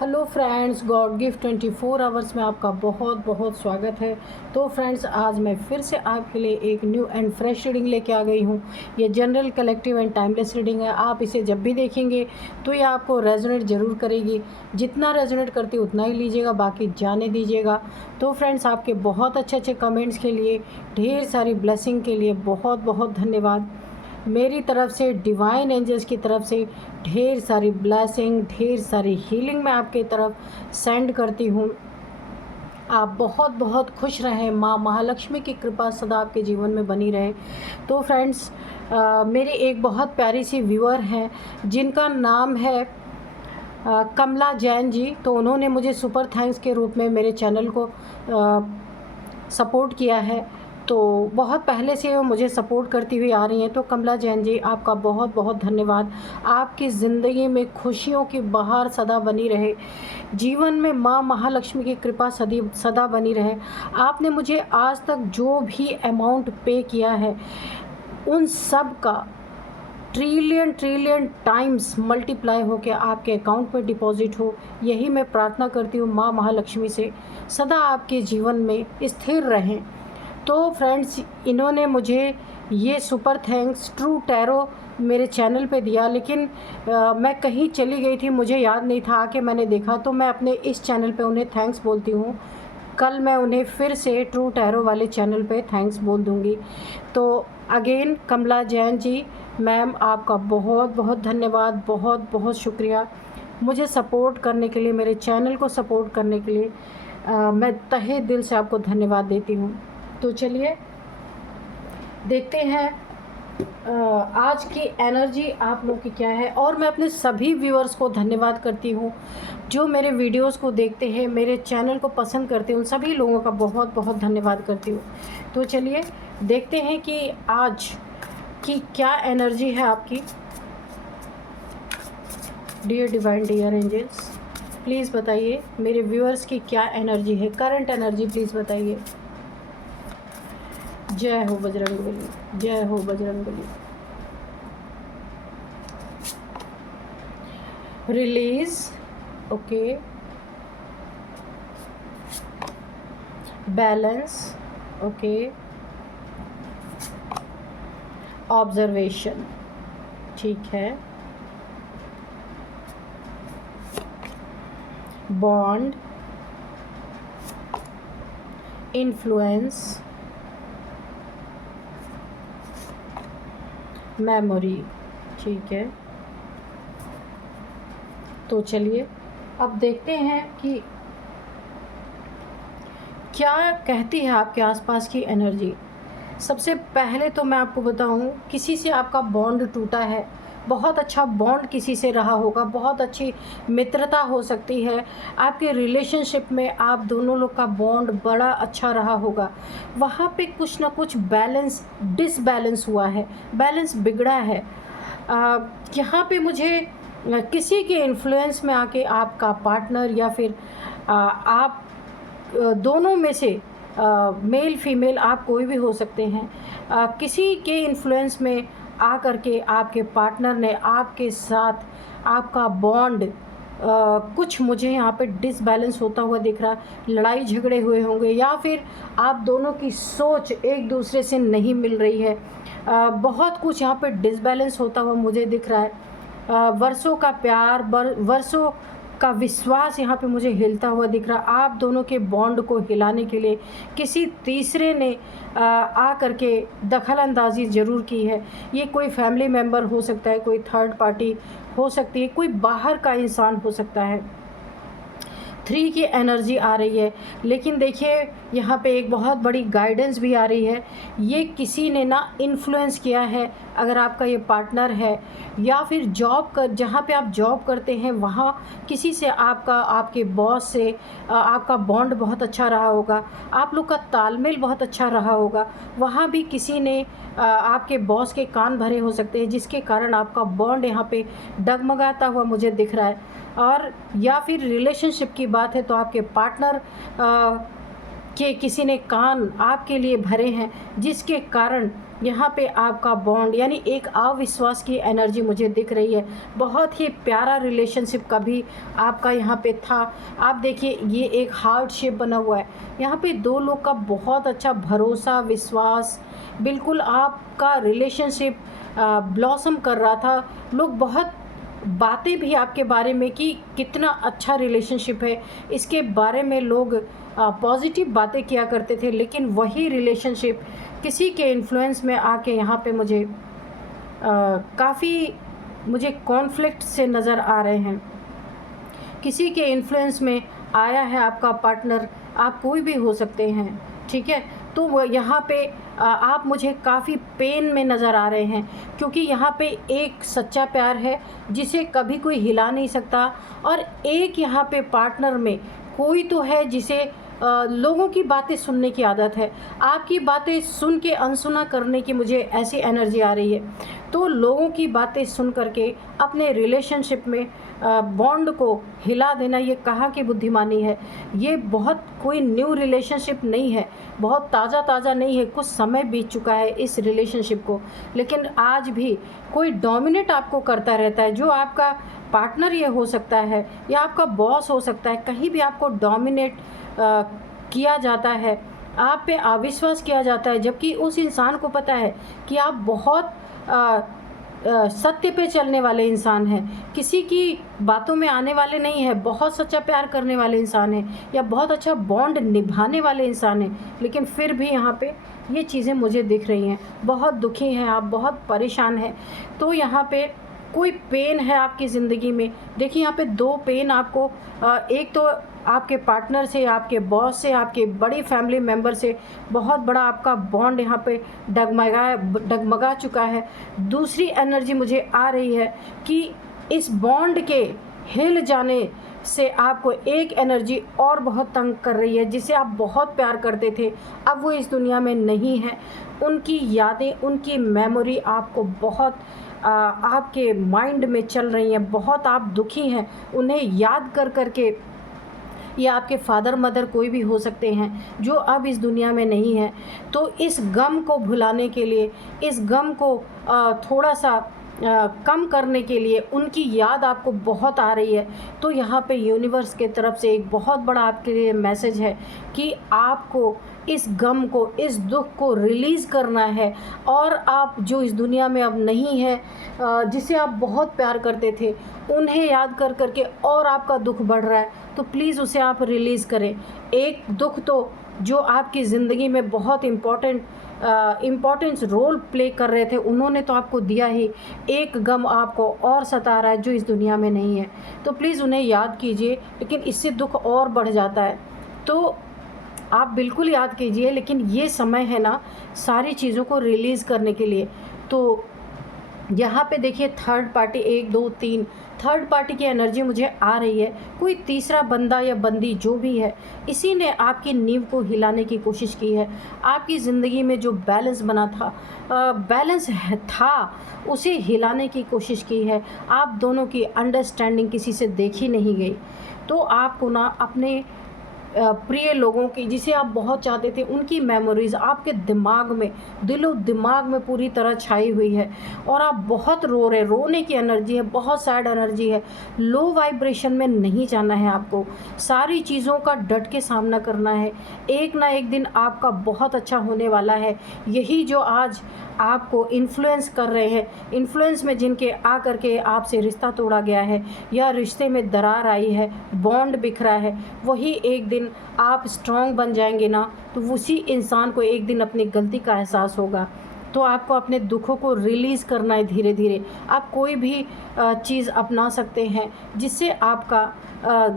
Hello friends, God gift 24 hours में आपका बहुत बहुत स्वागत है। तो फ्रेंड्स, आज मैं फिर से आपके लिए एक न्यू एंड फ्रेश रीडिंग लेके आ गई हूँ। ये general, collective and timeless reading है। आप इसे जब भी देखेंगे तो ये आपको रेजोनेट ज़रूर करेगी। जितना रेजोनेट करती है उतना ही लीजिएगा, बाकी जाने दीजिएगा। तो फ्रेंड्स, आपके बहुत अच्छे अच्छे कमेंट्स के लिए, ढेर सारी ब्लेसिंग के लिए बहुत बहुत धन्यवाद। मेरी तरफ से, डिवाइन एंजल्स की तरफ से ढेर सारी ब्लेसिंग, ढेर सारी हीलिंग मैं आपके तरफ सेंड करती हूँ। आप बहुत बहुत खुश रहें, माँ महालक्ष्मी की कृपा सदा आपके जीवन में बनी रहे। तो फ्रेंड्स, मेरी एक बहुत प्यारी सी व्यूअर हैं जिनका नाम है कमला जैन जी। तो उन्होंने मुझे सुपर थैंक्स के रूप में मेरे चैनल को सपोर्ट किया है। तो बहुत पहले से वो मुझे सपोर्ट करती हुई आ रही हैं। तो कमला जैन जी, आपका बहुत बहुत धन्यवाद। आपकी ज़िंदगी में खुशियों की बहार सदा बनी रहे, जीवन में माँ महालक्ष्मी की कृपा सदा बनी रहे। आपने मुझे आज तक जो भी अमाउंट पे किया है उन सब का ट्रिलियन ट्रिलियन टाइम्स मल्टीप्लाई होकर आपके अकाउंट में डिपॉजिट हो, यही मैं प्रार्थना करती हूँ माँ महालक्ष्मी से। सदा आपके जीवन में स्थिर रहें। तो फ्रेंड्स, इन्होंने मुझे ये सुपर थैंक्स ट्रू टैरो मेरे चैनल पे दिया, लेकिन मैं कहीं चली गई थी, मुझे याद नहीं था। आके मैंने देखा, तो मैं अपने इस चैनल पे उन्हें थैंक्स बोलती हूँ। कल मैं उन्हें फिर से ट्रू टैरो वाले चैनल पे थैंक्स बोल दूँगी। तो अगेन कमला जैन जी, मैम, आपका बहुत बहुत धन्यवाद, बहुत बहुत शुक्रिया मुझे सपोर्ट करने के लिए, मेरे चैनल को सपोर्ट करने के लिए। मैं तहे दिल से आपको धन्यवाद देती हूँ। तो चलिए देखते हैं आज की एनर्जी आप लोग की क्या है। और मैं अपने सभी व्यूअर्स को धन्यवाद करती हूँ जो मेरे वीडियोस को देखते हैं, मेरे चैनल को पसंद करते हैं। उन सभी लोगों का बहुत बहुत धन्यवाद करती हूँ। तो चलिए देखते हैं कि आज की क्या एनर्जी है आपकी। Dear divine, dear angels, please बताइए मेरे व्यूअर्स की क्या एनर्जी है, करंट एनर्जी प्लीज़ बताइए। जय हो बजरंगबली, जय हो Bajrangbali. Release, okay. Balance, okay. Observation, ठीक है। बॉन्ड, इन्फ्लुएंस, मेमोरी, ठीक है। तो चलिए अब देखते हैं कि क्या कहती है आपके आसपास की एनर्जी। सबसे पहले तो मैं आपको बताऊं, किसी से आपका बॉन्ड टूटा है, बहुत अच्छा बॉन्ड किसी से रहा होगा, बहुत अच्छी मित्रता हो सकती है। आपके रिलेशनशिप में आप दोनों लोग का बॉन्ड बड़ा अच्छा रहा होगा। वहाँ पे कुछ ना कुछ बैलेंस डिसबैलेंस हुआ है, बैलेंस बिगड़ा है। यहाँ पे मुझे किसी के इन्फ्लुएंस में आके आपका पार्टनर या फिर आप दोनों में से मेल फीमेल आप कोई भी हो सकते हैं, किसी के इन्फ्लुएंस में आ कर के आपके पार्टनर ने आपके साथ आपका बॉन्ड कुछ मुझे यहाँ पे डिसबैलेंस होता हुआ दिख रहा है। लड़ाई झगड़े हुए होंगे या फिर आप दोनों की सोच एक दूसरे से नहीं मिल रही है। बहुत कुछ यहाँ पे डिसबैलेंस होता हुआ मुझे दिख रहा है। वर्षों का प्यार, वर्षों का विश्वास यहाँ पे मुझे हिलता हुआ दिख रहा। आप दोनों के बॉन्ड को हिलाने के लिए किसी तीसरे ने आ करके दखल अंदाजी ज़रूर की है। ये कोई फैमिली मेम्बर हो सकता है, कोई थर्ड पार्टी हो सकती है, कोई बाहर का इंसान हो सकता है। 3 की एनर्जी आ रही है, लेकिन देखिए यहाँ पे एक बहुत बड़ी गाइडेंस भी आ रही है। ये किसी ने ना इन्फ्लुएंस किया है, अगर आपका ये पार्टनर है या फिर जहाँ पे आप जॉब करते हैं वहाँ किसी से आपके बॉस से आपका बॉन्ड बहुत अच्छा रहा होगा, आप लोग का तालमेल बहुत अच्छा रहा होगा। वहाँ भी किसी ने आपके बॉस के कान भरे हो सकते हैं, जिसके कारण आपका बॉन्ड यहाँ पे डगमगाता हुआ मुझे दिख रहा है। और या फिर रिलेशनशिप की बात है तो आपके पार्टनर कि किसी ने कान आपके लिए भरे हैं, जिसके कारण यहाँ पे आपका बॉन्ड यानी एक अविश्वास की एनर्जी मुझे दिख रही है। बहुत ही प्यारा रिलेशनशिप का भी आपका यहाँ पे था। आप देखिए ये एक हार्ट शेप बना हुआ है। यहाँ पे दो लोग का बहुत अच्छा भरोसा, विश्वास, बिल्कुल आपका रिलेशनशिप ब्लॉसम कर रहा था। लोग बहुत बातें भी आपके बारे में कि कितना अच्छा रिलेशनशिप है, इसके बारे में लोग पॉजिटिव बातें किया करते थे। लेकिन वही रिलेशनशिप किसी के इन्फ्लुएंस में आके यहाँ पे काफ़ी मुझे कॉन्फ्लिक्ट से नज़र आ रहे हैं। किसी के इन्फ्लुएंस में आया है आपका पार्टनर, आप कोई भी हो सकते हैं, ठीक है। तो वो यहाँ पे आप मुझे काफ़ी पेन में नज़र आ रहे हैं, क्योंकि यहाँ पे एक सच्चा प्यार है जिसे कभी कोई हिला नहीं सकता, और एक यहाँ पे पार्टनर में कोई तो है जिसे लोगों की बातें सुनने की आदत है। आपकी बातें सुन के अनसुना करने की मुझे ऐसी एनर्जी आ रही है। तो लोगों की बातें सुन करके अपने रिलेशनशिप में बॉन्ड को हिला देना, ये कहाँ की बुद्धिमानी है। ये बहुत कोई न्यू रिलेशनशिप नहीं है, बहुत ताज़ा नहीं है, कुछ समय बीत चुका है इस रिलेशनशिप को। लेकिन आज भी कोई डोमिनेट आपको करता रहता है, जो आपका पार्टनर ये हो सकता है या आपका बॉस हो सकता है। कहीं भी आपको डोमिनेट किया जाता है, आप पे अविश्वास किया जाता है, जबकि उस इंसान को पता है कि आप बहुत सत्य पे चलने वाले इंसान हैं, किसी की बातों में आने वाले नहीं हैं, बहुत सच्चा प्यार करने वाले इंसान हैं, या बहुत अच्छा बॉन्ड निभाने वाले इंसान हैं। लेकिन फिर भी यहाँ पे ये चीज़ें मुझे दिख रही हैं। बहुत दुखी हैं आप, बहुत परेशान हैं। तो यहाँ पे कोई पेन है आपकी ज़िंदगी में। देखिए यहाँ पे दो पेन आपको, एक तो आपके पार्टनर से, आपके बॉस से, आपके बड़ी फैमिली मेम्बर से बहुत बड़ा आपका बॉन्ड यहाँ पे डगमगा चुका है। दूसरी एनर्जी मुझे आ रही है कि इस बॉन्ड के हिल जाने से आपको एक एनर्जी और बहुत तंग कर रही है, जिसे आप बहुत प्यार करते थे, अब वो इस दुनिया में नहीं है। उनकी यादें, उनकी मेमोरी आपको बहुत आपके माइंड में चल रही हैं, बहुत आप दुखी हैं उन्हें याद कर करके। ये आपके फादर मदर कोई भी हो सकते हैं जो अब इस दुनिया में नहीं है। तो इस गम को भुलाने के लिए, इस गम को थोड़ा सा कम करने के लिए उनकी याद आपको बहुत आ रही है। तो यहाँ पे यूनिवर्स के तरफ से एक बहुत बड़ा आपके लिए मैसेज है कि आपको इस गम को, इस दुख को रिलीज़ करना है। और आप जो इस दुनिया में अब नहीं है, जिसे आप बहुत प्यार करते थे, उन्हें याद कर करके और आपका दुख बढ़ रहा है, तो प्लीज़ उसे आप रिलीज़ करें। एक दुख तो जो आपकी ज़िंदगी में बहुत इम्पॉर्टेंस रोल प्ले कर रहे थे, उन्होंने तो आपको दिया ही, एक गम आपको और सता रहा है जो इस दुनिया में नहीं है। तो प्लीज़ उन्हें याद कीजिए, लेकिन इससे दुख और बढ़ जाता है। तो आप बिल्कुल याद कीजिए, लेकिन ये समय है ना सारी चीज़ों को रिलीज़ करने के लिए। तो यहाँ पे देखिए थर्ड पार्टी, 1 2 3 थर्ड पार्टी की एनर्जी मुझे आ रही है। कोई तीसरा बंदा या बंदी जो भी है, इसी ने आपकी नींव को हिलाने की कोशिश की है। आपकी ज़िंदगी में जो बैलेंस बना था, उसे हिलाने की कोशिश की है। आप दोनों की अंडरस्टैंडिंग किसी से देखी नहीं गई। तो आपको ना अपने प्रिय लोगों की, जिसे आप बहुत चाहते थे, उनकी मेमोरीज़ आपके दिमाग में, दिलो दिमाग में पूरी तरह छाई हुई है। और आप बहुत रो रहे, रोने की एनर्जी है, बहुत सैड एनर्जी है। लो वाइब्रेशन में नहीं जाना है आपको, सारी चीज़ों का डट के सामना करना है। एक ना एक दिन आपका बहुत अच्छा होने वाला है। यही जो आज आपको इन्फ्लुएंस कर रहे हैं, इन्फ्लुएंस में जिनके आ कर के आपसे रिश्ता तोड़ा गया है, या रिश्ते में दरार आई है, बॉन्ड बिखरा है, वही एक दिन आप स्ट्रॉन्ग बन जाएंगे ना, तो उसी इंसान को एक दिन अपनी गलती का एहसास होगा। तो आपको अपने दुखों को रिलीज़ करना है धीरे धीरे। आप कोई भी चीज़ अपना सकते हैं जिससे आपका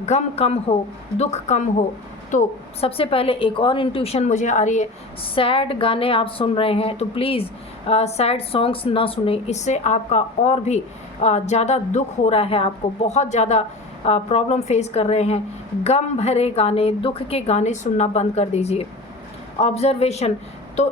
गम कम हो, दुख कम हो। तो सबसे पहले एक और इंट्यूशन मुझे आ रही है, सैड गाने आप सुन रहे हैं तो प्लीज़ सैड सॉन्ग्स ना सुने, इससे आपका और भी ज़्यादा दुख हो रहा है, आपको बहुत ज़्यादा प्रॉब्लम फेस कर रहे हैं। गम भरे गाने, दुख के गाने सुनना बंद कर दीजिए। ऑब्जर्वेशन, तो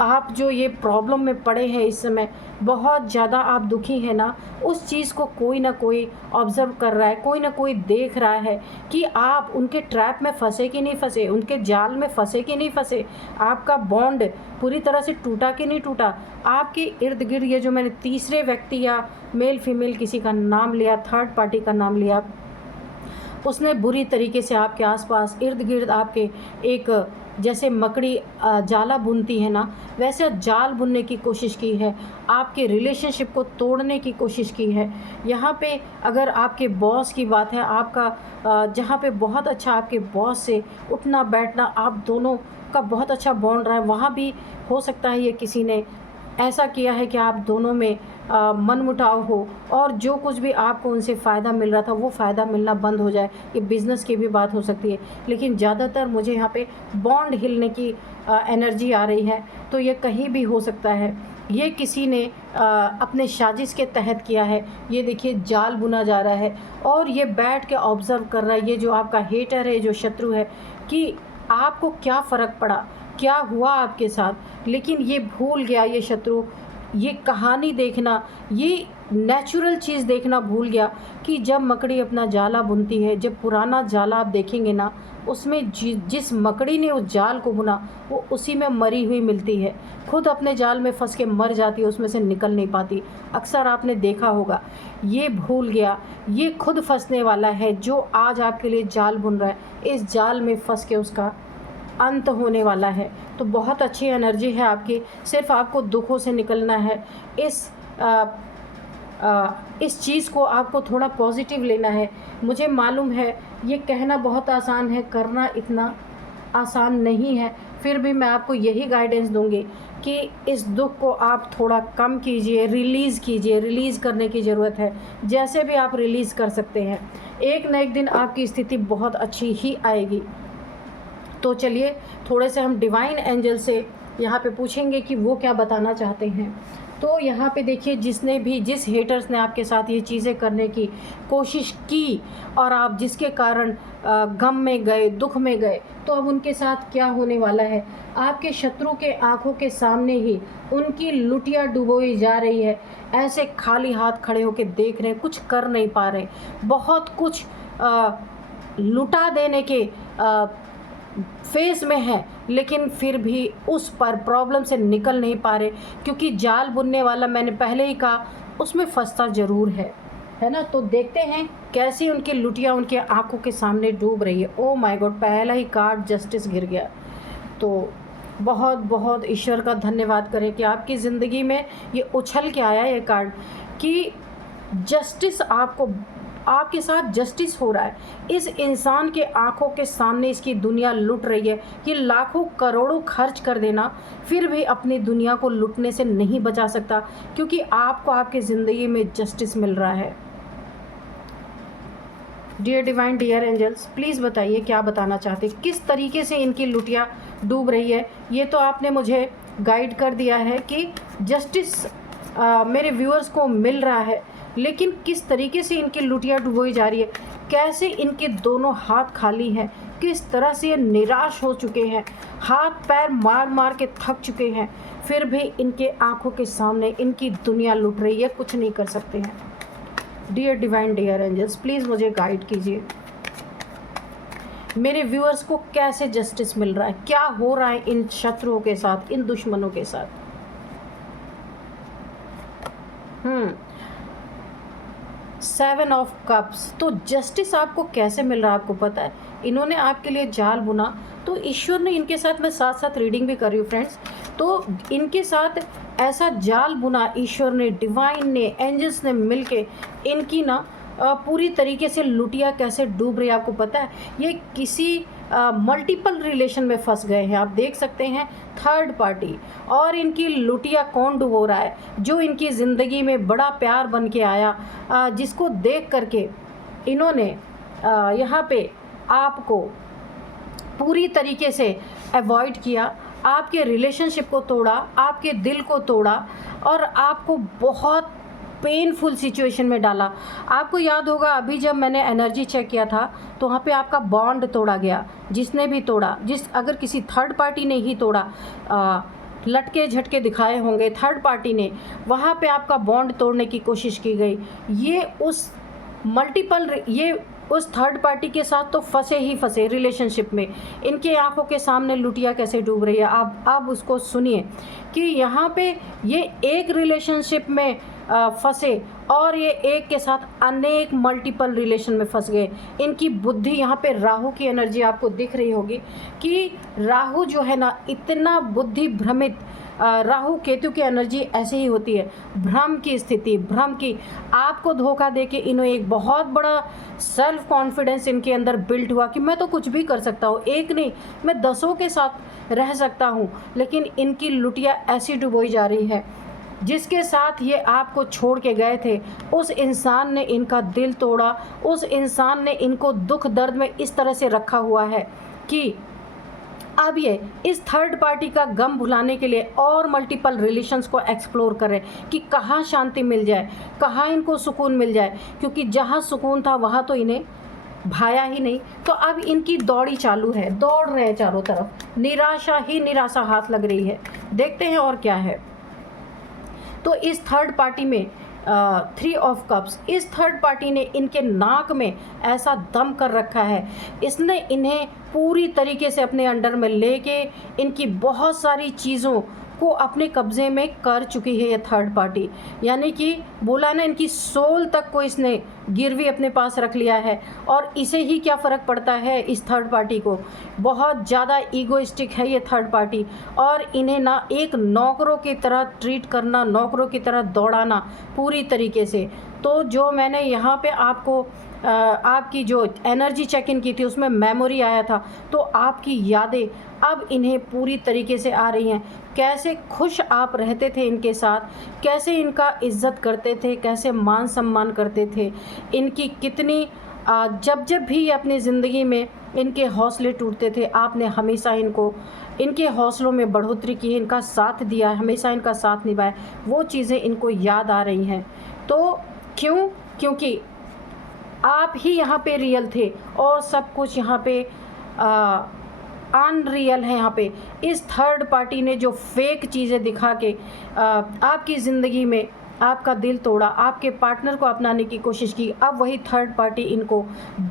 आप जो ये प्रॉब्लम में पड़े हैं इस समय, बहुत ज़्यादा आप दुखी हैं ना, उस चीज़ को कोई ना कोई ऑब्ज़र्व कर रहा है, कोई ना कोई देख रहा है कि आप उनके ट्रैप में फंसे कि नहीं फंसे, उनके जाल में फंसे कि नहीं फंसे, आपका बॉन्ड पूरी तरह से टूटा कि नहीं टूटा। आपके इर्द गिर्द ये जो मैंने तीसरे व्यक्ति या मेल फीमेल किसी का नाम लिया, थर्ड पार्टी का नाम लिया, उसने बुरी तरीके से आपके आसपास इर्द गिर्द आपके एक जैसे मकड़ी जाला बुनती है ना, वैसे जाल बुनने की कोशिश की है, आपके रिलेशनशिप को तोड़ने की कोशिश की है। यहाँ पे अगर आपके बॉस की बात है, आपका जहाँ पे बहुत अच्छा आपके बॉस से उठना बैठना, आप दोनों का बहुत अच्छा बॉन्ड रहा है, वहाँ भी हो सकता है ये किसी ने ऐसा किया है कि आप दोनों में मनमुटाव हो और जो कुछ भी आपको उनसे फ़ायदा मिल रहा था वो फ़ायदा मिलना बंद हो जाए। ये बिज़नेस की भी बात हो सकती है, लेकिन ज़्यादातर मुझे यहाँ पे बॉन्ड हिलने की एनर्जी आ रही है। तो ये कहीं भी हो सकता है, ये किसी ने अपने साजिश के तहत किया है। ये देखिए जाल बुना जा रहा है और ये बैठ के ऑब्ज़र्व कर रहा है, ये जो आपका हेटर है, जो शत्रु है, कि आपको क्या फ़र्क पड़ा, क्या हुआ आपके साथ। लेकिन ये भूल गया ये शत्रु, ये कहानी देखना, ये नेचुरल चीज़ देखना भूल गया कि जब मकड़ी अपना जाला बुनती है, जब पुराना जाला आप देखेंगे ना, उसमें जिस मकड़ी ने उस जाल को बुना वो उसी में मरी हुई मिलती है, खुद अपने जाल में फंस के मर जाती है, उसमें से निकल नहीं पाती। अक्सर आपने देखा होगा। ये भूल गया, ये खुद फंसने वाला है जो आज आपके लिए जाल बुन रहा है, इस जाल में फंस के उसका अंत होने वाला है। तो बहुत अच्छी एनर्जी है आपकी, सिर्फ आपको दुखों से निकलना है। इस चीज़ को आपको थोड़ा पॉजिटिव लेना है। मुझे मालूम है ये कहना बहुत आसान है, करना इतना आसान नहीं है, फिर भी मैं आपको यही गाइडेंस दूंगी कि इस दुख को आप थोड़ा कम कीजिए, रिलीज़ कीजिए। रिलीज़ करने की ज़रूरत है, जैसे भी आप रिलीज़ कर सकते हैं। एक न एक दिन आपकी स्थिति बहुत अच्छी ही आएगी। तो चलिए थोड़े से हम डिवाइन एंजल से यहाँ पे पूछेंगे कि वो क्या बताना चाहते हैं। तो यहाँ पे देखिए, जिस हेटर्स ने आपके साथ ये चीज़ें करने की कोशिश की और आप जिसके कारण गम में गए, दुख में गए, तो अब उनके साथ क्या होने वाला है। आपके शत्रु के आंखों के सामने ही उनकी लुटिया डुबोई जा रही है। ऐसे खाली हाथ खड़े होकर देख रहे हैं, कुछ कर नहीं पा रहे, बहुत कुछ लुटा देने के फेस में है, लेकिन फिर भी उस पर प्रॉब्लम से निकल नहीं पा रहे, क्योंकि जाल बुनने वाला, मैंने पहले ही कहा, उसमें फंसता ज़रूर है ना। तो देखते हैं कैसी उनकी लुटिया उनके आंखों के सामने डूब रही है। ओ माय गॉड, पहला ही कार्ड जस्टिस गिर गया। तो बहुत बहुत ईश्वर का धन्यवाद करें कि आपकी ज़िंदगी में ये उछल के आया ये कार्ड कि जस्टिस आपके साथ जस्टिस हो रहा है। इस इंसान के आंखों के सामने इसकी दुनिया लुट रही है। ये लाखों करोड़ों खर्च कर देना फिर भी अपनी दुनिया को लुटने से नहीं बचा सकता, क्योंकि आपको आपकी ज़िंदगी में जस्टिस मिल रहा है। Dear divine, dear angels, please बताइए क्या बताना चाहते, किस तरीके से इनकी लुटिया डूब रही है। ये तो आपने मुझे गाइड कर दिया है कि जस्टिस मेरे व्यूअर्स को मिल रहा है, लेकिन किस तरीके से इनकी लुटिया डुबोई जा रही है, कैसे इनके दोनों हाथ खाली हैं, किस तरह से ये निराश हो चुके हैं, हाथ पैर मार मार के थक चुके हैं, फिर भी इनके आंखों के सामने इनकी दुनिया लुट रही है, कुछ नहीं कर सकते हैं। Dear divine, dear angels, please मुझे गाइड कीजिए, मेरे व्यूअर्स को कैसे जस्टिस मिल रहा है, क्या हो रहा है इन शत्रुओं के साथ, इन दुश्मनों के साथ। 7 ऑफ कप्स, तो जस्टिस आपको कैसे मिल रहा है आपको पता है। इन्होंने आपके लिए जाल बुना, तो ईश्वर ने इनके साथ, मैं साथ साथ रीडिंग भी कर रही हूँ फ्रेंड्स, तो इनके साथ ऐसा जाल बुना ईश्वर ने, डिवाइन ने, एंजल्स ने मिलके इनकी ना पूरी तरीके से लुटिया कैसे डूब रही है आपको पता है। ये किसी मल्टीपल रिलेशन में फंस गए हैं, आप देख सकते हैं, थर्ड पार्टी, और इनकी लुटिया कौन डुबो रहा है, जो इनकी ज़िंदगी में बड़ा प्यार बन के आया, जिसको देख करके इन्होंने यहाँ पे आपको पूरी तरीके से अवॉइड किया, आपके रिलेशनशिप को तोड़ा, आपके दिल को तोड़ा, और आपको बहुत पेनफुल सिचुएशन में डाला। आपको याद होगा अभी जब मैंने एनर्जी चेक किया था तो वहाँ पे आपका बॉन्ड तोड़ा गया। जिसने भी तोड़ा, अगर किसी थर्ड पार्टी ने ही तोड़ा, लटके झटके दिखाए होंगे थर्ड पार्टी ने, वहाँ पे आपका बॉन्ड तोड़ने की कोशिश की गई। ये उस थर्ड पार्टी के साथ तो फंसे ही फंसे रिलेशनशिप में। इनके आंखों के सामने लुटिया कैसे डूब रही है, आप उसको सुनिए कि यहाँ पे ये एक रिलेशनशिप में फंसे और ये एक के साथ अनेक मल्टीपल रिलेशन में फंस गए। इनकी बुद्धि, यहाँ पे राहु की एनर्जी आपको दिख रही होगी कि राहु जो है ना इतना बुद्धि भ्रमित, राहु केतु की एनर्जी ऐसे ही होती है, भ्रम की स्थिति, भ्रम की। आपको धोखा देके इन्हें एक बहुत बड़ा सेल्फ कॉन्फिडेंस इनके अंदर बिल्ट हुआ कि मैं तो कुछ भी कर सकता हूँ, एक नहीं मैं 10 के साथ रह सकता हूँ। लेकिन इनकी लुटिया ऐसी डुबोई जा रही है। जिसके साथ ये आपको छोड़ के गए थे उस इंसान ने इनका दिल तोड़ा, उस इंसान ने इनको दुख दर्द में इस तरह से रखा हुआ है कि अब ये इस थर्ड पार्टी का गम भुलाने के लिए और मल्टीपल रिलेशंस को एक्सप्लोर कर रहे हैं कि कहाँ शांति मिल जाए, कहाँ इनको सुकून मिल जाए। क्योंकि जहाँ सुकून था वहाँ तो इन्हें भाया ही नहीं। तो अब इनकी दौड़ी चालू है, दौड़ रहे हैं चारों तरफ, निराशा ही निराशा हाथ लग रही है। देखते हैं और क्या है। तो इस थर्ड पार्टी में 3 ऑफ कप्स, इस थर्ड पार्टी ने इनके नाक में ऐसा दम कर रखा है, इसने इन्हें पूरी तरीके से अपने अंडर में लेके इनकी बहुत सारी चीज़ों को अपने कब्ज़े में कर चुकी है ये थर्ड पार्टी। यानी कि बोला ना, इनकी सोल तक को इसने गिरवी अपने पास रख लिया है। और इसे ही क्या फ़र्क पड़ता है इस थर्ड पार्टी को, बहुत ज़्यादा ईगोइस्टिक है ये थर्ड पार्टी। और इन्हें ना एक नौकरों की तरह ट्रीट करना, नौकरों की तरह दौड़ाना पूरी तरीके से। तो जो मैंने यहाँ पे आपको आपकी जो एनर्जी चेक इन की थी उसमें मेमोरी आया था, तो आपकी यादें अब इन्हें पूरी तरीके से आ रही हैं। कैसे खुश आप रहते थे इनके साथ, कैसे इनका इज्जत करते थे, कैसे मान सम्मान करते थे, इनकी कितनी जब भी ये अपनी ज़िंदगी में इनके हौसले टूटते थे आपने हमेशा इनके हौसलों में बढ़ोतरी की, इनका साथ दिया, हमेशा इनका साथ निभाया। वो चीज़ें इनको याद आ रही हैं। तो क्यों? क्योंकि आप ही यहाँ पे रियल थे और सब कुछ यहाँ पे अनरियल है। यहाँ पे इस थर्ड पार्टी ने जो फेक चीज़ें दिखा के आपकी ज़िंदगी में आपका दिल तोड़ा, आपके पार्टनर को अपनाने की कोशिश की, अब वही थर्ड पार्टी इनको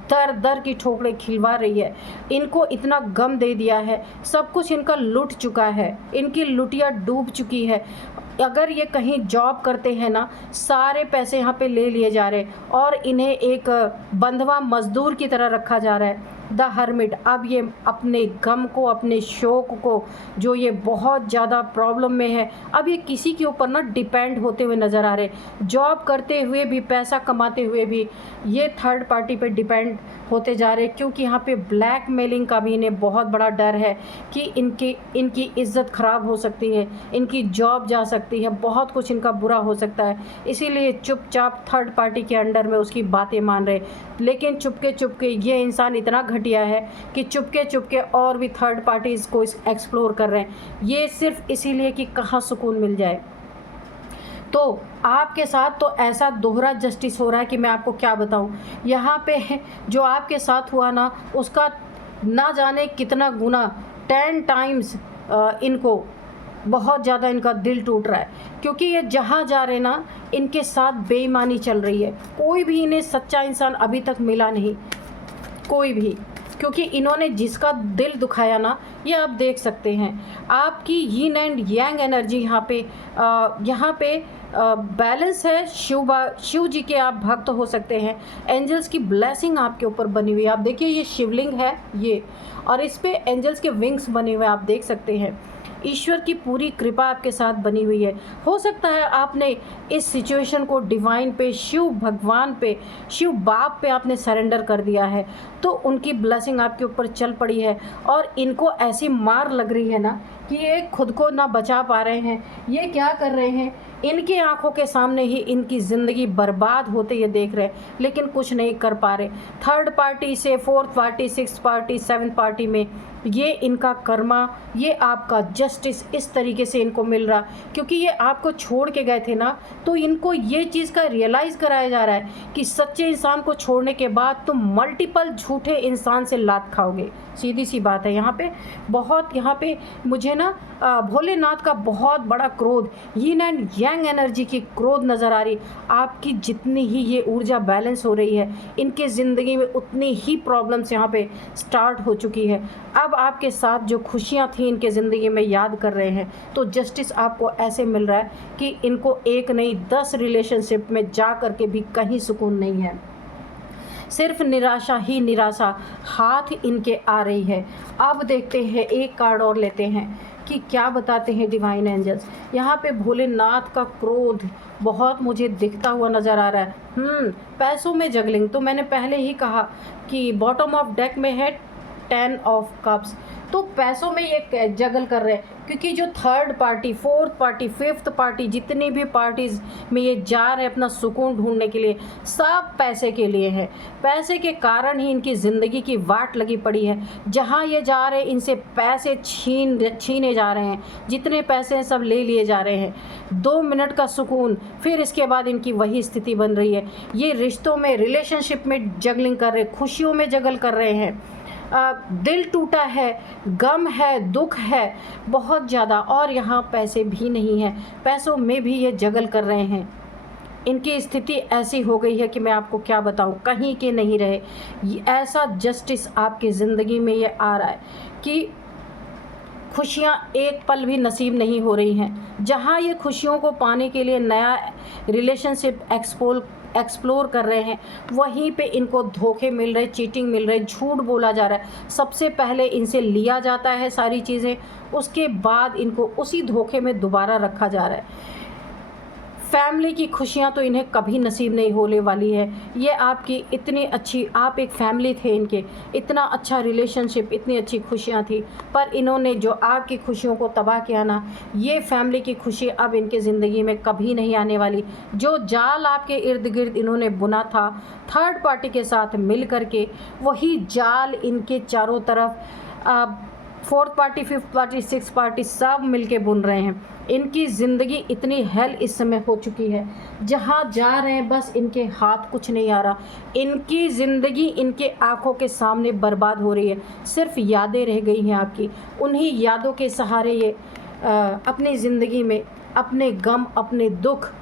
दर दर की ठोकरें खिलवा रही है। इनको इतना गम दे दिया है, सब कुछ इनका लुट चुका है, इनकी लुटिया डूब चुकी है। अगर ये कहीं जॉब करते हैं ना, सारे पैसे यहाँ पे ले लिए जा रहे हैं और इन्हें एक बंधवा मजदूर की तरह रखा जा रहा है, द हर्मिट। अब ये अपने गम को, अपने शोक को, जो ये बहुत ज़्यादा प्रॉब्लम में है, अब ये किसी के ऊपर ना डिपेंड होते हुए नज़र आ रहे। जॉब करते हुए भी, पैसा कमाते हुए भी ये थर्ड पार्टी पे डिपेंड होते जा रहे, क्योंकि यहाँ पे ब्लैकमेलिंग का भी इन्हें बहुत बड़ा डर है कि इनकी इज्जत ख़राब हो सकती है, इनकी जॉब जा सकती है, बहुत कुछ इनका बुरा हो सकता है। इसीलिए चुपचाप थर्ड पार्टी के अंडर में उसकी बातें मान रहे। लेकिन चुपके चुपके ये इंसान इतना घटिया है कि चुपके चुपके और भी थर्ड पार्टीज़ को एक्सप्लोर कर रहे हैं, ये सिर्फ इसीलिए कि कहाँ सुकून मिल जाए। तो आपके साथ तो ऐसा दोहरा जस्टिस हो रहा है कि मैं आपको क्या बताऊं। यहाँ पे जो आपके साथ हुआ ना, उसका ना जाने कितना गुना 10 टाइम्स इनको बहुत ज़्यादा इनका दिल टूट रहा है। क्योंकि ये जहाँ जा रहे ना, इनके साथ बेईमानी चल रही है। कोई भी इन्हें सच्चा इंसान अभी तक मिला नहीं, कोई भी। क्योंकि इन्होंने जिसका दिल दुखाया ना, ये आप देख सकते हैं। आपकी यिन एंड यांग एनर्जी यहाँ पे बैलेंस है। शिव जी के आप भक्त हो सकते हैं। एंजल्स की ब्लेसिंग आपके ऊपर बनी हुई है। आप देखिए, ये शिवलिंग है ये, और इस पे एंजल्स के विंग्स बने हुए आप देख सकते हैं। ईश्वर की पूरी कृपा आपके साथ बनी हुई है। हो सकता है आपने इस सिचुएशन को डिवाइन पे, शिव भगवान पे, शिव बाप पे आपने सरेंडर कर दिया है, तो उनकी ब्लेसिंग आपके ऊपर चल पड़ी है। और इनको ऐसी मार लग रही है ना कि ये खुद को ना बचा पा रहे हैं। ये क्या कर रहे हैं, इनकी आंखों के सामने ही इनकी ज़िंदगी बर्बाद होते ये देख रहे हैं, लेकिन कुछ नहीं कर पा रहे। थर्ड पार्टी से fourth party, six party, seventh party में ये इनका कर्मा, ये आपका जस्टिस इस तरीके से इनको मिल रहा, क्योंकि ये आपको छोड़ के गए थे ना, तो इनको ये चीज़ का रियलाइज़ कराया जा रहा है कि सच्चे इंसान को छोड़ने के बाद तुम मल्टीपल झूठे इंसान से लात खाओगे। सीधी सी बात है। यहाँ पे मुझे ना भोलेनाथ का बहुत बड़ा क्रोध, यीन एंड यांग एनर्जी की क्रोध नज़र आ रही। आपकी जितनी ही ये ऊर्जा बैलेंस हो रही है, इनके ज़िंदगी में उतनी ही प्रॉब्लम्स यहाँ पे स्टार्ट हो चुकी है। अब आपके साथ जो खुशियाँ थी इनके ज़िंदगी में याद कर रहे हैं, तो जस्टिस आपको ऐसे मिल रहा है कि इनको एक नहीं 10 रिलेशनशिप में जा कर के भी कहीं सुकून नहीं है। सिर्फ निराशा ही निराशा हाथ इनके आ रही है। अब देखते हैं, एक कार्ड और लेते हैं कि क्या बताते हैं डिवाइन एंजल्स। यहाँ पे भोलेनाथ का क्रोध बहुत मुझे दिखता हुआ नज़र आ रहा है। पैसों में जगलिंग, तो मैंने पहले ही कहा कि बॉटम ऑफ डेक में है 10 ऑफ कप्स, तो पैसों में ये जगल कर रहे हैं, क्योंकि जो third party, fourth party, fifth party, जितनी भी पार्टीज़ में ये जा रहे हैं अपना सुकून ढूंढने के लिए, सब पैसे के लिए है। पैसे के कारण ही इनकी ज़िंदगी की वाट लगी पड़ी है। जहाँ ये जा रहे हैं इनसे पैसे छीने जा रहे हैं, जितने पैसे हैं सब ले लिए जा रहे हैं। 2 मिनट का सुकून, फिर इसके बाद इनकी वही स्थिति बन रही है। ये रिश्तों में, रिलेशनशिप में जगलिंग कर रहे हैं, खुशियों में जगल कर रहे हैं। दिल टूटा है, गम है, दुख है बहुत ज़्यादा, और यहाँ पैसे भी नहीं हैं, पैसों में भी ये जगल कर रहे हैं। इनकी स्थिति ऐसी हो गई है कि मैं आपको क्या बताऊं, कहीं के नहीं रहे। ऐसा जस्टिस आपकी ज़िंदगी में ये आ रहा है कि खुशियाँ एक पल भी नसीब नहीं हो रही हैं। जहाँ ये खुशियों को पाने के लिए नया रिलेशनशिप एक्सप्लोर कर रहे हैं, वहीं पे इनको धोखे मिल रहे, चीटिंग मिल रहे, झूठ बोला जा रहा है। सबसे पहले इनसे लिया जाता है सारी चीज़ें, उसके बाद इनको उसी धोखे में दोबारा रखा जा रहा है। फैमिली की खुशियाँ तो इन्हें कभी नसीब नहीं होने वाली है। ये आपकी इतनी अच्छी, आप एक फैमिली थे इनके, इतना अच्छा रिलेशनशिप, इतनी अच्छी खुशियाँ थी, पर इन्होंने जो आपकी खुशियों को तबाह किया ना, ये फैमिली की खुशी अब इनके ज़िंदगी में कभी नहीं आने वाली। जो जाल आपके इर्द गिर्द इन्होंने बुना था थर्ड पार्टी के साथ मिल करके, वही जाल इनके चारों तरफ fourth party, fifth party, six party सब मिलके बुन रहे हैं। इनकी ज़िंदगी इतनी हेल इस समय हो चुकी है, जहाँ जा रहे हैं बस इनके हाथ कुछ नहीं आ रहा। इनकी ज़िंदगी इनके आंखों के सामने बर्बाद हो रही है। सिर्फ यादें रह गई हैं आपकी, उन्हीं यादों के सहारे ये अपनी ज़िंदगी में अपने गम, अपने दुख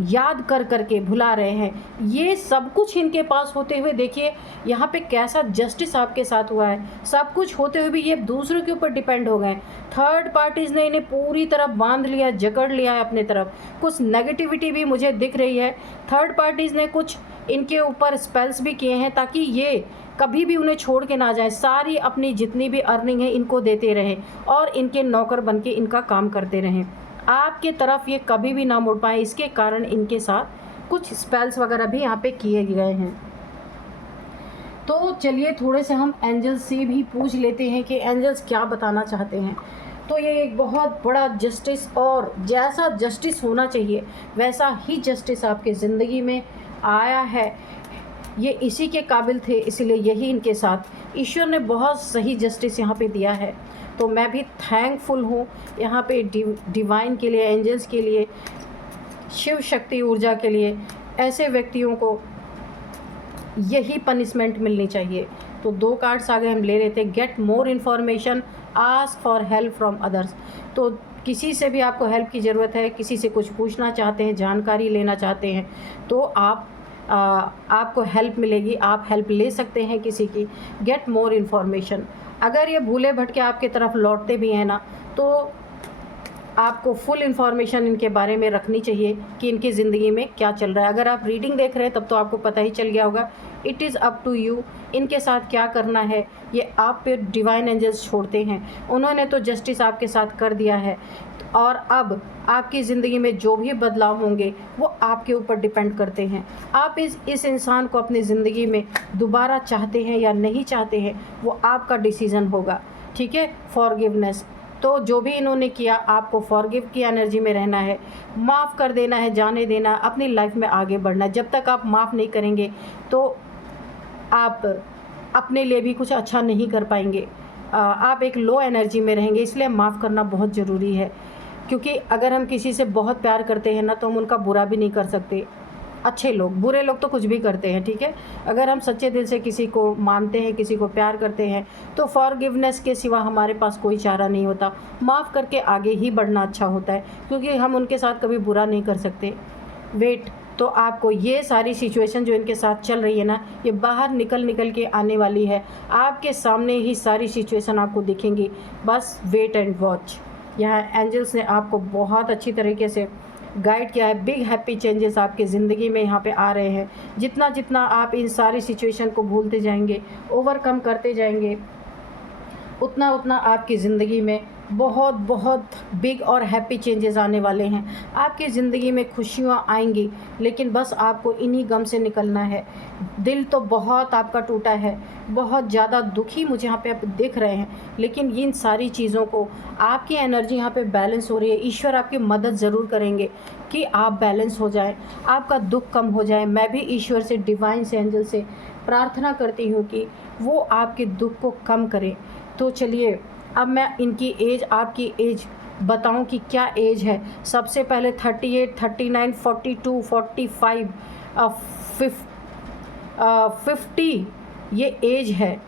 याद कर करके भुला रहे हैं। ये सब कुछ इनके पास होते हुए देखिए यहाँ पे कैसा जस्टिस आपके साथ हुआ है। सब कुछ होते हुए भी ये दूसरों के ऊपर डिपेंड हो गए। थर्ड पार्टीज़ ने इन्हें पूरी तरह बांध लिया, जकड़ लिया है अपने तरफ। कुछ नेगेटिविटी भी मुझे दिख रही है। थर्ड पार्टीज़ ने कुछ इनके ऊपर स्पेल्स भी किए हैं ताकि ये कभी भी उन्हें छोड़ के ना जाए। सारी अपनी जितनी भी अर्निंग है इनको देते रहें और इनके नौकर बन के इनका काम करते रहें। आपके तरफ ये कभी भी ना मुड़ पाए, इसके कारण इनके साथ कुछ स्पेल्स वगैरह भी यहाँ पे किए गए हैं। तो चलिए थोड़े से हम एंजल्स से भी पूछ लेते हैं कि एंजल्स क्या बताना चाहते हैं। तो ये एक बहुत बड़ा जस्टिस, और जैसा जस्टिस होना चाहिए वैसा ही जस्टिस आपके ज़िंदगी में आया है। ये इसी के काबिल थे, इसलिए यही इनके साथ ईश्वर ने बहुत सही जस्टिस यहाँ पे दिया है। तो मैं भी थैंकफुल हूँ यहाँ पे डिवाइन के लिए, एंजल्स के लिए, शिव शक्ति ऊर्जा के लिए। ऐसे व्यक्तियों को यही पनिशमेंट मिलनी चाहिए। तो 2 कार्ड्स आगे हम ले लेते हैं। Get more information, ask for help from others. तो किसी से भी आपको हेल्प की ज़रूरत है, किसी से कुछ पूछना चाहते हैं, जानकारी लेना चाहते हैं, तो आपको हेल्प मिलेगी, आप हेल्प ले सकते हैं किसी की। Get more information. अगर ये भूले भटके आपके तरफ लौटते भी हैं ना, तो आपको फुल इन्फॉर्मेशन इनके बारे में रखनी चाहिए कि इनकी ज़िंदगी में क्या चल रहा है। अगर आप रीडिंग देख रहे हैं तब तो आपको पता ही चल गया होगा। It is up to you, इनके साथ क्या करना है ये आप पे डिवाइन एंजल्स छोड़ते हैं। उन्होंने तो जस्टिस आपके साथ कर दिया है, और अब आपकी ज़िंदगी में जो भी बदलाव होंगे वो आपके ऊपर डिपेंड करते हैं। आप इस इंसान को अपनी ज़िंदगी में दोबारा चाहते हैं या नहीं चाहते हैं, वो आपका डिसीज़न होगा। ठीक है, फॉरगिवनेस। तो जो भी इन्होंने किया, आपको फॉरगिव की एनर्जी में रहना है, माफ़ कर देना है, जाने देना, अपनी लाइफ में आगे बढ़ना है। जब तक आप माफ़ नहीं करेंगे तो आप अपने लिए भी कुछ अच्छा नहीं कर पाएंगे, आप एक लो एनर्जी में रहेंगे। इसलिए माफ़ करना बहुत ज़रूरी है, क्योंकि अगर हम किसी से बहुत प्यार करते हैं ना, तो हम उनका बुरा भी नहीं कर सकते। अच्छे लोग, बुरे लोग तो कुछ भी करते हैं, ठीक है। अगर हम सच्चे दिल से किसी को मानते हैं, किसी को प्यार करते हैं, तो फॉरगिवनेस के सिवा हमारे पास कोई चारा नहीं होता। माफ़ करके आगे ही बढ़ना अच्छा होता है, क्योंकि हम उनके साथ कभी बुरा नहीं कर सकते। वेट, तो आपको ये सारी सिचुएशन जो इनके साथ चल रही है ना, ये बाहर निकल के आने वाली है। आपके सामने ही सारी सिचुएशन आपको दिखेंगी, बस वेट एंड वॉच। यहाँ एंजल्स ने आपको बहुत अच्छी तरीके से गाइड किया है। बिग हैप्पी चेंजेस आपकी ज़िंदगी में यहाँ पे आ रहे हैं। जितना जितना आप इन सारी सिचुएशन को भूलते जाएंगे, ओवरकम करते जाएंगे, उतना उतना आपकी ज़िंदगी में बहुत बहुत बिग और हैप्पी चेंजेस आने वाले हैं। आपकी ज़िंदगी में खुशियाँ आएंगी, लेकिन बस आपको इन्हीं गम से निकलना है। दिल तो बहुत आपका टूटा है, बहुत ज़्यादा दुखी मुझे यहाँ पे आप दिख रहे हैं, लेकिन इन सारी चीज़ों को आपकी एनर्जी यहाँ पे बैलेंस हो रही है। ईश्वर आपकी मदद ज़रूर करेंगे कि आप बैलेंस हो जाएं, आपका दुख कम हो जाए। मैं भी ईश्वर से, डिवाइन से, एंजल से प्रार्थना करती हूँ कि वो आपके दुख को कम करें। तो चलिए अब मैं इनकी एज, आपकी एज बताऊं कि क्या एज है। सबसे पहले 38, 39, 42, 45, 50 ये एज है।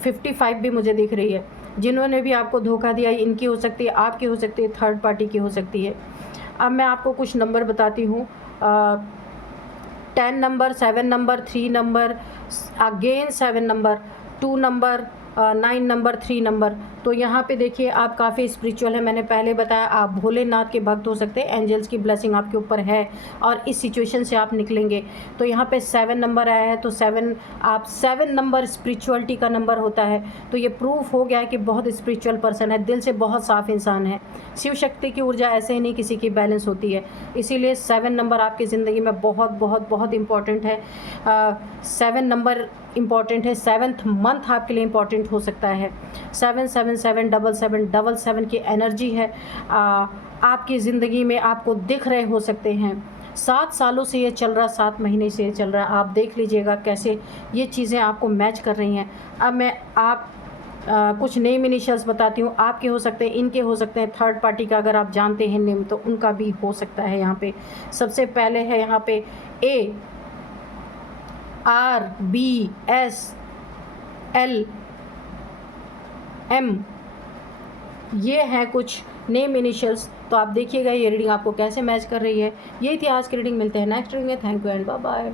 55 भी मुझे दिख रही है। जिन्होंने भी आपको धोखा दिया, इनकी हो सकती है, आपकी हो सकती है, थर्ड पार्टी की हो सकती है। अब मैं आपको कुछ नंबर बताती हूँ। 10 number, 7 number, 3 number, again 7 number, 2 number, 9 number, 3 number. तो यहाँ पे देखिए आप काफ़ी स्पिरिचुअल है। मैंने पहले बताया आप भोलेनाथ के भक्त हो सकते हैं, एंजल्स की ब्लेसिंग आपके ऊपर है और इस सिचुएशन से आप निकलेंगे। तो यहाँ पे 7 नंबर आया है, तो 7 नंबर स्पिरिचुअलिटी का नंबर होता है। तो ये प्रूफ हो गया है कि बहुत स्पिरिचुअल पर्सन है, दिल से बहुत साफ इंसान है। शिव शक्ति की ऊर्जा ऐसे ही नहीं किसी की बैलेंस होती है, इसीलिए 7 नंबर आपकी ज़िंदगी में बहुत बहुत बहुत इंपॉर्टेंट है। 7 नंबर इम्पॉर्टेंट है। 7th मंथ आपके लिए इम्पॉर्टेंट हो सकता है। 7777777 की एनर्जी है आपकी ज़िंदगी में, आपको दिख रहे हो सकते हैं। 7 सालों से ये चल रहा, 7 महीने से ये चल रहा। आप देख लीजिएगा कैसे ये चीज़ें आपको मैच कर रही हैं। अब मैं कुछ नेम इनिशियल्स बताती हूँ। आपके हो सकते हैं, इनके हो सकते हैं, थर्ड पार्टी का अगर आप जानते हैं नेम तो उनका भी हो सकता है। यहाँ पे सबसे पहले है यहाँ पे ARBSLM, ये हैं कुछ नेम इनिशियल्स। तो आप देखिएगा ये रीडिंग आपको कैसे मैच कर रही है। यही थी आज की रीडिंग। मिलते हैं नेक्स्ट रीडिंग में। Thank you and bye bye.